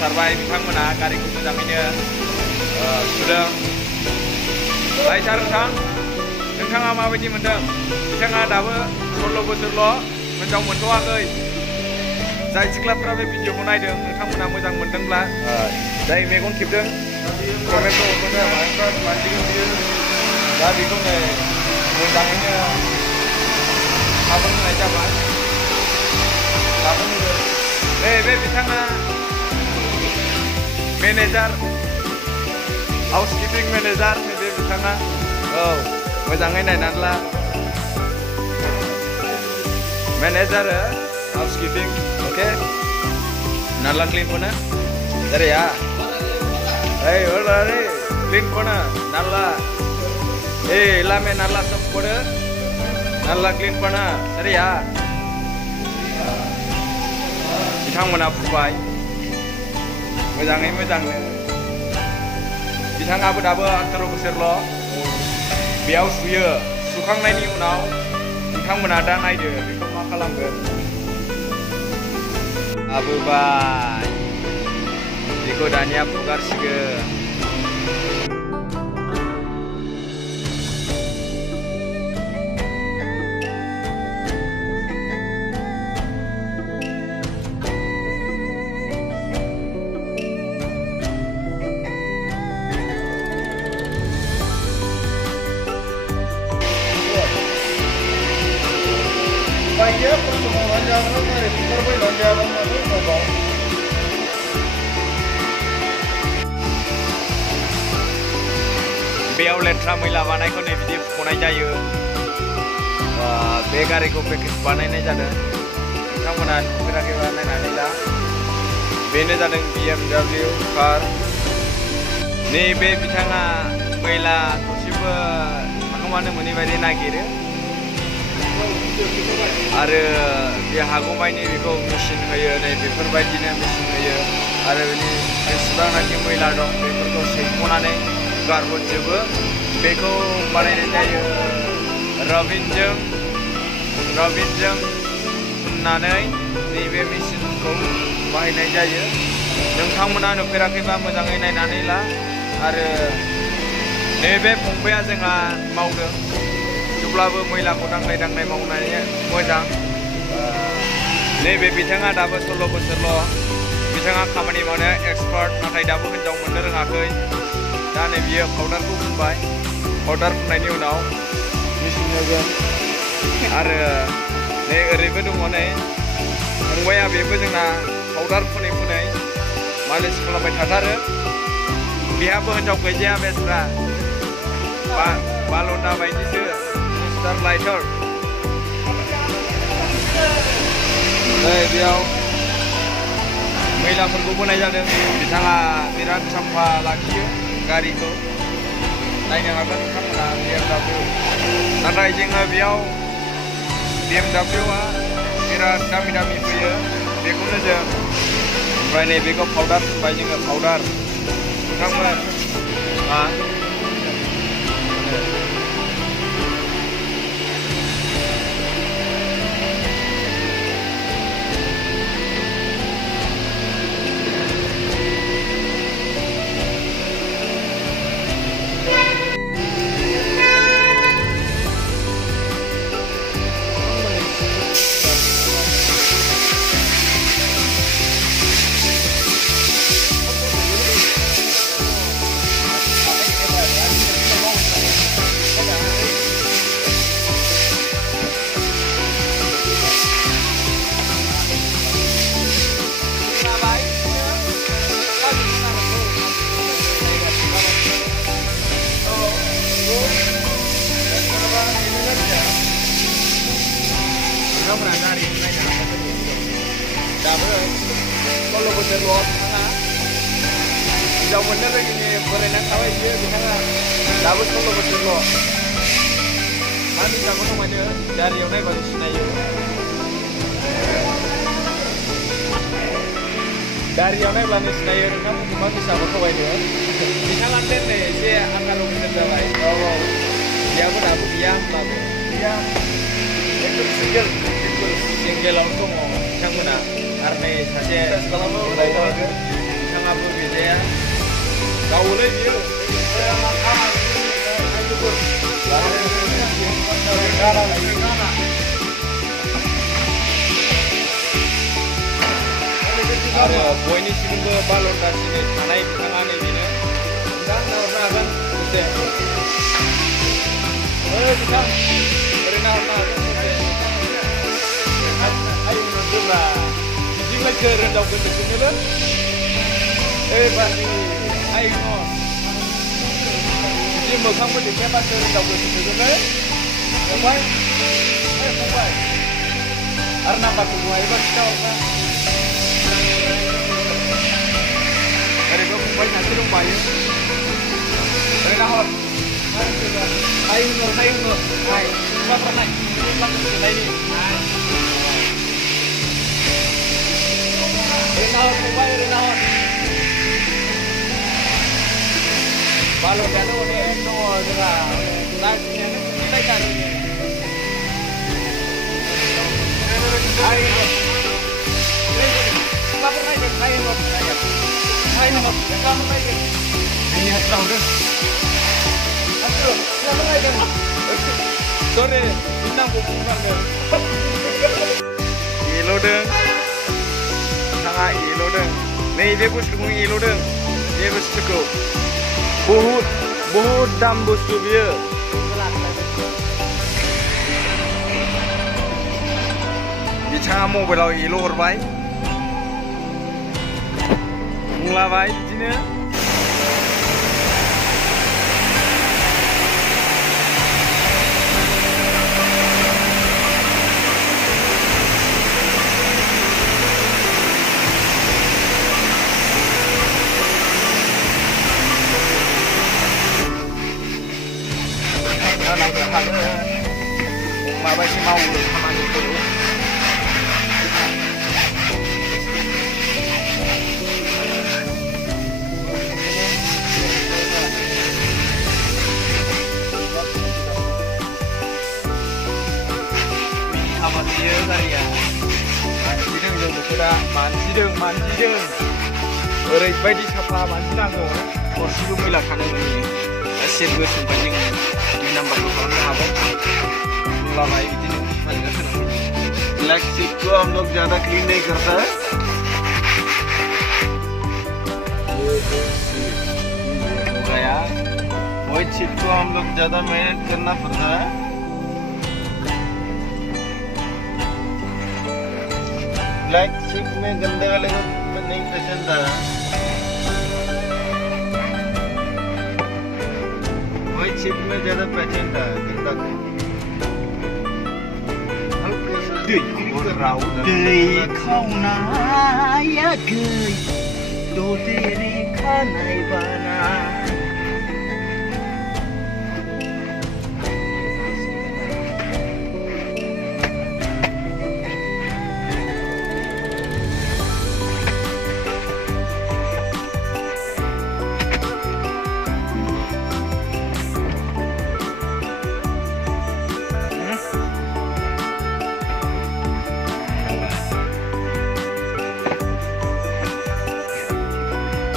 सारबाय बिथांमोना गारिखौ मोजाङैनो सुदों। सार नोंथाङा माबायदि मोनदों? बिथाङा दाबो 16 बोसोरल' हिनजाव मोनथ'वाखै। जाय सिख्लाफ्रा बे भिडिअखौ नायदों नोंथांमोना मोजां मोनदोंब्ला जाय मेगन खेबदों कमेन्टखौ हरबानो दा बेखौ नै मोजाङैनो खाबु होनाय जाबाय। बे बिथाङा मेनेजार, हाउसकिपिं मेनेजार बे बिथाङा। औ मोजाङै नायनानै ला। Manager housekeeping, oke. Nala clean puna, dari ya. Hey, oleh clean puna, nala. Lame nala sempurna, nala clean puna, dari ya. बिथांमोना फुबाय मोजाङै मोजांनो। बिथाङाबो दाबो 18 बोसोरल'। बेयाव सुयो। सुखांनायनि उनाव बिथांमोना दा नायदो बेखौ मा खालामगोन। लाबोबाय बेखौ दानिया फुगारसिगोन। Banyak pertemuan jalan dari perbedaan jalan itu ngomong. बेयाव लेथ्रा मैला बानायखौ नै बिदि फुख'नाय जायो। बे गारिखौ पेकेज बानायनाय जादों। बिथांमोना नुफेराखैबा नायनानै ला। बेनो जादों BMW कार। नैबे बिथाङा मैला थरसेबो थाखोमानो मोनै बायदि नागिरो। आरो बे हागौमानि बेखौ मेचिन होयो, नै बेफोरबायदिनो मेचिन होयो। आरो बेनि जेसेबांनाखि मैला दं बेफोरखौ सैख'नानै गारहरजोबो। बेखौ बानायनाय जायो रबिनजों फुननानै नैबे मेचिनखौ बाहायनाय जायो। नोंथांमोना नुफेराखैबा मोजाङै नायनानै ला। आरो नैबे फंबाया जोंहा मावदों। थेवब्लाबो मैलाखौ दांनाय मावनाया मोजां। नैबे बिथाङा दाबो 16 बोसोरल'। बिथाङा खामानि मावनाया एक्सपार्ट, नाथाय दाबो हिनजाव मोननो रोङाखै। दा नै बियो पाउडारखौ फुनबाय। पाउडार फुननायनि उनाव मेचिन होगोन। आरो नै ओरैबो दङ नै फंबाया, बेबो जोंना पाउडार फुनै मालिस खालामबाय थाथारो। बेहाबो हिनजाव गैजाया बेस्रा बालन्दा बायदिसो लाइटर। बेयाव मैलाफोरखौ बोनाय जादों। बिथाङा बिराद साफा लाखियो गारिखौ। नायनो हागोन नोंथांमोना BMW। नाथाय जोङो बेयाव BMWआ बिराद दामि फैयो। बेखौनो जों ओमफ्राय नै बेखौ पाउडार फुनबाय जोङो। पाउडार नोंथांमोन dapat kalau bener loh, jauh bener lagi nih, berenang kawai dia, kita dapat kalau bener loh. Nanti kamu namanya dari yang naik baru sinayu. Dari yang naik baru sinayu, kamu cuma bisa kawai dia. Bisa lantai nih, dia akan lebih terbaik. Oh, dia pun aku diam lah, diam. Itu single langsung mau, kamu nak. Karena saja Kalau mulai lagi. bitangaबो गैजाया गावोलै बियो आरो बयनिसिमबो बालनदासिनै थानाय बिथाङा नैबेनो नोंथां नाहरनो हागोन दसे बिथां ओरै नाहरनो हागोन दसे आइ मोनदोंब्रा बिदिलाय सोर हिनजाव गोसोखौनोबो बाजि आइ न' बिदि मोखांबो देखायाबा सोर हिनजाव गोसोखौनो फंबाय फंबाय आरो नाम्बारखौ हायोबा खिथाहरबा ओरैबो फंबाय सासे दंबायो ओरै नाहर हाय होनो हाय सिख्लाफ्रा नाय सिख्लाफोरनायनि ओरै नाहर फंबाय ओरै नाहर बाल'थायानो अनेक दङ जोंहा नागिरनायानो मोनसे जायगा नोङो सिख्लाफोर नायदों नायहर सिख्लाफोर नायदों जोंनि हाथाराव हरदों सिख्लाफोर नायदों सरि नामखौ बुंनांगोन एल'दों बिथाङा एल'दों नैबे बुस्थुखौ एल'दों बे बुस्थुखौ बहुत दाम बुस्थु बियो बिथाङा मबाइलाव एल' हरबाय बुंलाबाय बिदिनो नायनो हागोन माबायदि मावो खामानिखौ खामानियो गारिया मानजिदों जों बेखौ दा मानजिदों ओरैबायदि साफा मानजिनांगौ थरसेबो मैला थानो मोनि गासिबो सोंबाय जोङो दुइ नाम्बारखौ खालामनो हाबाय बुंलाबाय बिदिनो मालिकआ सोलोंबाय ब्लैक सीट को हम लोग ज़्यादा क्लीन नहीं करता है हो गया व्हाइट सीट को हम लोग ज़्यादा मेहनत करना पड़ता है ब्लैक सीट में गंदे वाले को नहीं पसंद था व्हाइट सीट में ज़्यादा पसंद था गंदा दै खावनायाखै ददेरे खानाय बाना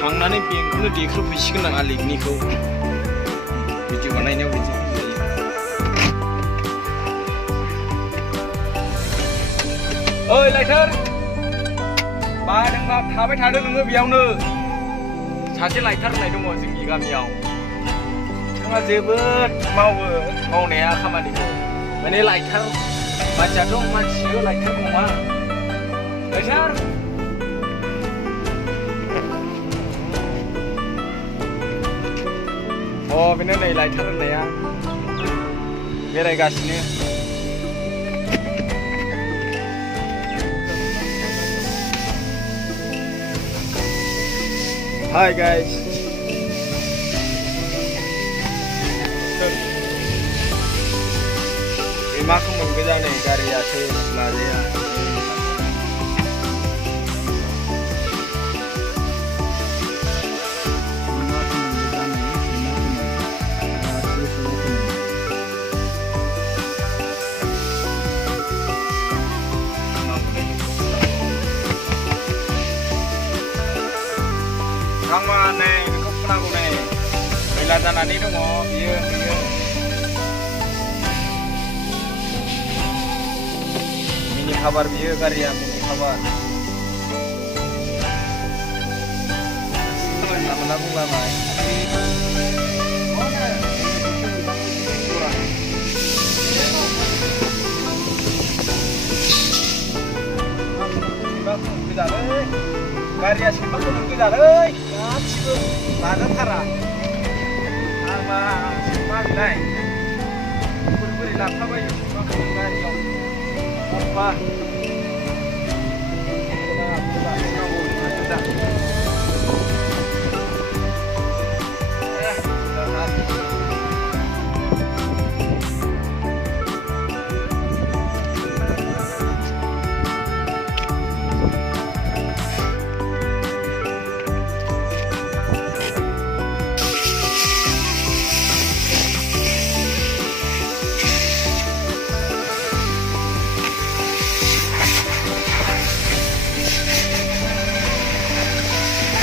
थांनानै बेंखौनो देख्रुबहैसिगोन आं आलिगनिखौ भिडिअ बानायनायाव बिदि जायो ओइ लाइटार बादोंबा थाबाय थादो नोङो बेयावनो सासे लाइटार होननाय दङ जोंनि गामियाव बिथाङा जोबोद मावो मावनाया खामानिखौ माने लाइटार मानसियाथ' मानसिल' लाइटार नङा लाइटार बेनो नै लाइटार होननाया बेरायगासिनो हाय गाइस माखौ मोनगोजा नै गारियासो लाजाया आंबा नै बेखौ फुनांगौ नै मैला जानानै दङ बियो मिनि खाबार बियो गारिया मिनि खाबार मोना बुंलाबाय गारिया सेम्बाखौ गोजालै गासिबो लाजाथारा आंबा मा बिलाय बोरै लाबोलाबायो सेम्बाखौ गारियाव अब्बा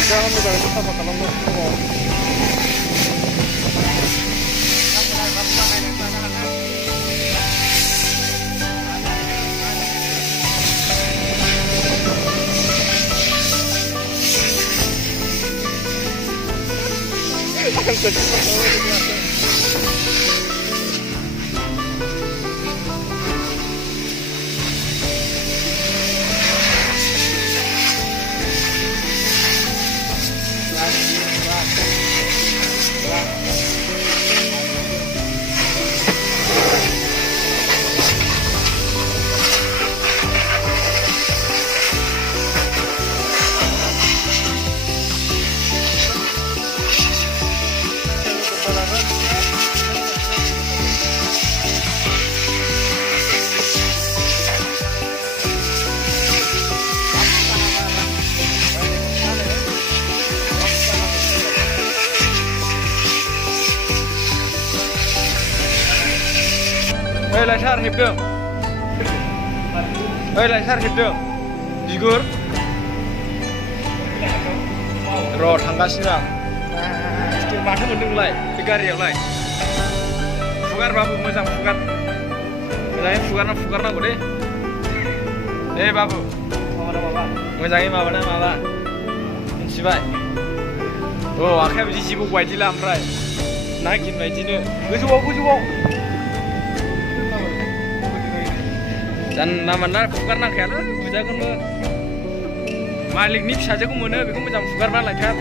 jangan mozaik sama kalau mau लाइसार हेबदों लाइसार हेबदों बिगुर र' थांगासिनो आं माथो मोनदोंलाय बे गारियावलाय फुगारबाबो मोजां फुगार मोजाङै फुगारनांगौ दे बाबु मोजाङै माबाना माबा मिथिबाय आखाया बिदि जिबौ बायदिला ओमफ्राय ना गिन बायदिनो गोजौआव जानला मानला फुगारनांखायालै बुजागोनबो मालिकनि फिसाजोखौ मोनो बेखौ मोजां फुगारना लायथार